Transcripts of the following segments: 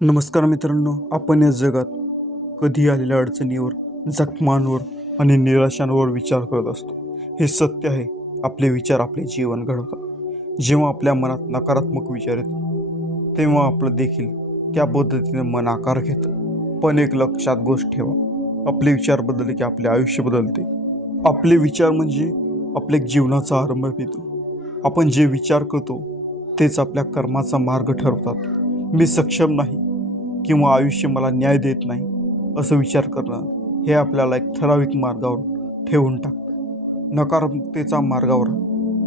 नमस्कार मित्रांनो आपण या जगात कधी आलेल्या अडचणीवर जखमांवर आणि निराशांवर विचार करत असतो. हे सत्य आहे. आपले विचार आपले जीवन घडवतात. जेव्हा आपल्या मनात नकारात्मक विचार येतो तेव्हा आपलं देखील त्या पद्धतीने मन आकार घेतं. पण एक लक्षात गोष्ट ठेवा. आपले विचार बदलले की आपले आयुष्य बदलते. आपले विचार म्हणजे आपल्या जीवनाचा आरंभ येतो आपण जे विचार करतो तेच आपल्या कर्माचा मार्ग ठरवतात. मी सक्षम नाही. किंवा आयुष्य मला न्याय देत नाही असं विचार करणं हे आपल्याला एक ठराविक मार्गावर ठेवून टाकतं. नकारात्मकतेचा मार्गावर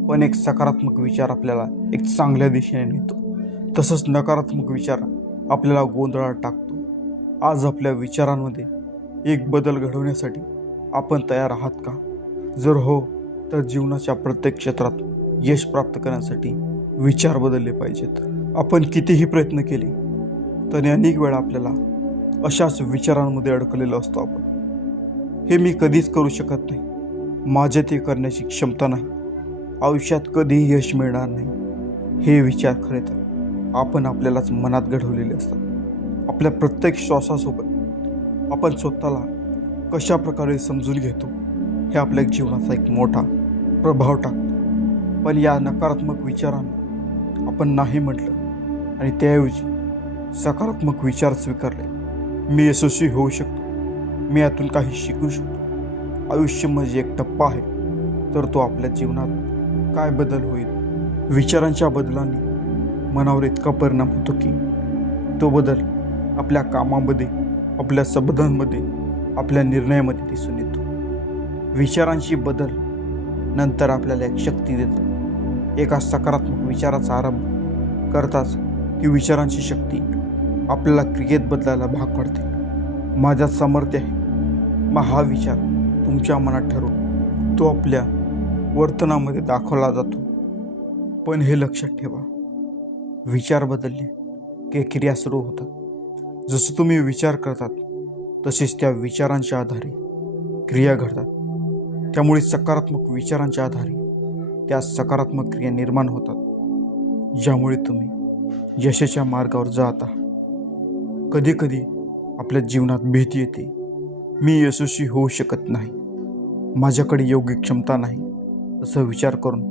पण एक सकारात्मक विचार आपल्याला एक चांगल्या दिशेने नेतो. तसंच नकारात्मक विचार आपल्याला गोंधळात टाकतो. आज आपल्या विचारांमध्ये एक बदल घडवण्यासाठी आपण तयार आहात का? जर हो तर जीवनाच्या प्रत्येक क्षेत्रात यश प्राप्त करण्यासाठी विचार बदलले पाहिजेत. आपण कितीही प्रयत्न केले त्याने अनेक वेळा आपल्याला अशाच विचारांमध्ये अडकलेलो असतो आपण. हे मी कधीच करू शकत नाही. माझे ते करण्याची क्षमता नाही. आयुष्यात कधीही यश मिळणार नाही. हे विचार खरे तर आपण आपल्यालाच मनात घडवलेले असतात. आपल्या प्रत्येक श्वासासोबत आपण स्वतःला कशा प्रकारे समजून घेतो हे आपल्या जीवनाचा एक मोठा प्रभाव टाकतो. पण या नकारात्मक विचारांना आपण नाही म्हटलं आणि त्याऐवजी सकारात्मक विचार स्वीकारले. मी यशस्वी होऊ शकतो. मी यातून काही शिकू शकतो. आयुष्य म्हणजे एक टप्पा आहे. तर तो आपल्या जीवनात काय बदल होईल? विचारांच्या बदलाने मनावर इतका परिणाम होतो की तो बदल आपल्या कामामध्ये आपल्या संबंधांमध्ये आपल्या निर्णयामध्ये दिसून येतो. विचारांची बदल नंतर आपल्याला एक शक्ती देतो. एका सकारात्मक विचाराचा आरंभ करताच ती विचारांची शक्ती आपल्याला क्रियेत बदलायला भाग पडते माझ्यात सामर्थ्य आहे. मग हा विचार तुमच्या मनात ठरवून तो आपल्या वर्तनामध्ये दाखवला जातो. पण हे लक्षात ठेवा. विचार बदलले की क्रिया सुरू होतात. जसं तुम्ही विचार करतात तसेच त्या विचारांच्या आधारे क्रिया घडतात. त्यामुळे सकारात्मक विचारांच्या आधारे त्या सकारात्मक क्रिया निर्माण होतात. ज्यामुळे तुम्ही यशाच्या मार्गावर जात आहात. कधीकधी आपल्या जीवनात भीती येते. मी यशस्वी होऊ शकत नाही. माझ्याकडे योग्य क्षमता नाही असं विचार करून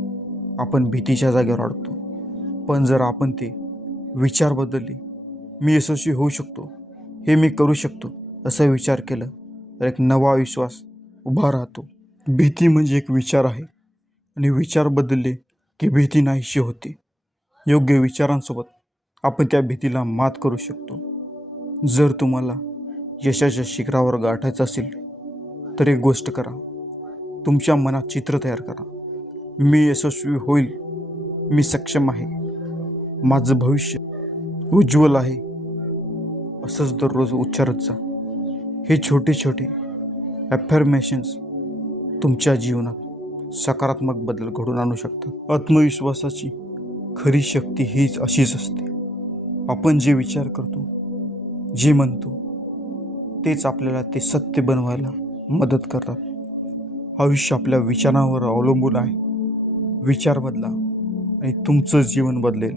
आपण भीतीच्या जागेवर अडतो पण जर आपण ते विचार बदलले मी यशस्वी होऊ शकतो हे मी करू शकतो असा विचार केलं तर एक नवा विश्वास उभा राहतो. भीती म्हणजे एक विचार आहे आणि विचार बदलले की भीती नाहीशी होते. योग्य विचारांसोबत आपण त्या भीतीला मात करू शकतो. जर तुम्हाला यशाच्या शिखरावर गाठायचं असेल तर एक गोष्ट करा. तुमच्या मनात चित्र तयार करा. मी यशस्वी होईल. मी सक्षम आहे. माझं भविष्य उज्ज्वल आहे. असंच दररोज उच्चारत जा. हे छोटे छोटे ॲफर्मेशन्स तुमच्या जीवनात सकारात्मक बदल घडून आणू शकतात. आत्मविश्वासाची खरी शक्ती हीच अशीच असते. आपण जे विचार करतो जे म्हणतो तेच आपल्याला ते सत्य बनवायला मदत करतात. आयुष्य आपल्या विचारांवर अवलंबून आहे. विचार बदला आणि तुमचं जीवन बदलेल.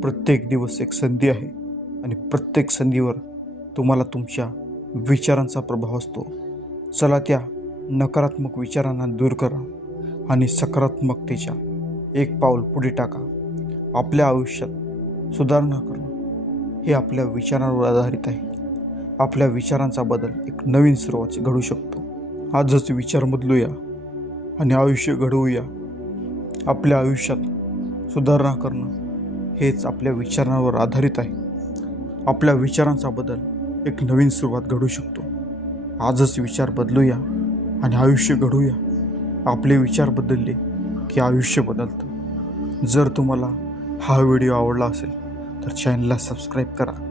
प्रत्येक दिवस एक संधी आहे आणि प्रत्येक संधीवर तुम्हाला तुमच्या विचारांचा प्रभाव असतो. चला त्या नकारात्मक विचारांना दूर करा आणि सकारात्मकतेच्या एक पाऊल पुढे टाका. आपल्या आयुष्यात सुधारणा करा. हे आपल्या विचारांवर आधारित आहे. आपल्या विचारांचा बदल एक नवीन सुरुवात घडू शकतो. आजच विचार बदलूया आणि आयुष्य घडवूया. आपल्या आयुष्यात सुधारणा करणं हेच आपल्या विचारांवर आधारित आहे. आपल्या विचारांचा बदल एक नवीन सुरुवात घडू शकतो. आजच विचार बदलूया आणि आयुष्य घडूया आपले विचार बदलले की आयुष्य बदलतं. जर तुम्हाला हा व्हिडिओ आवडला असेल तर चॅनलला सबस्क्राईब करा.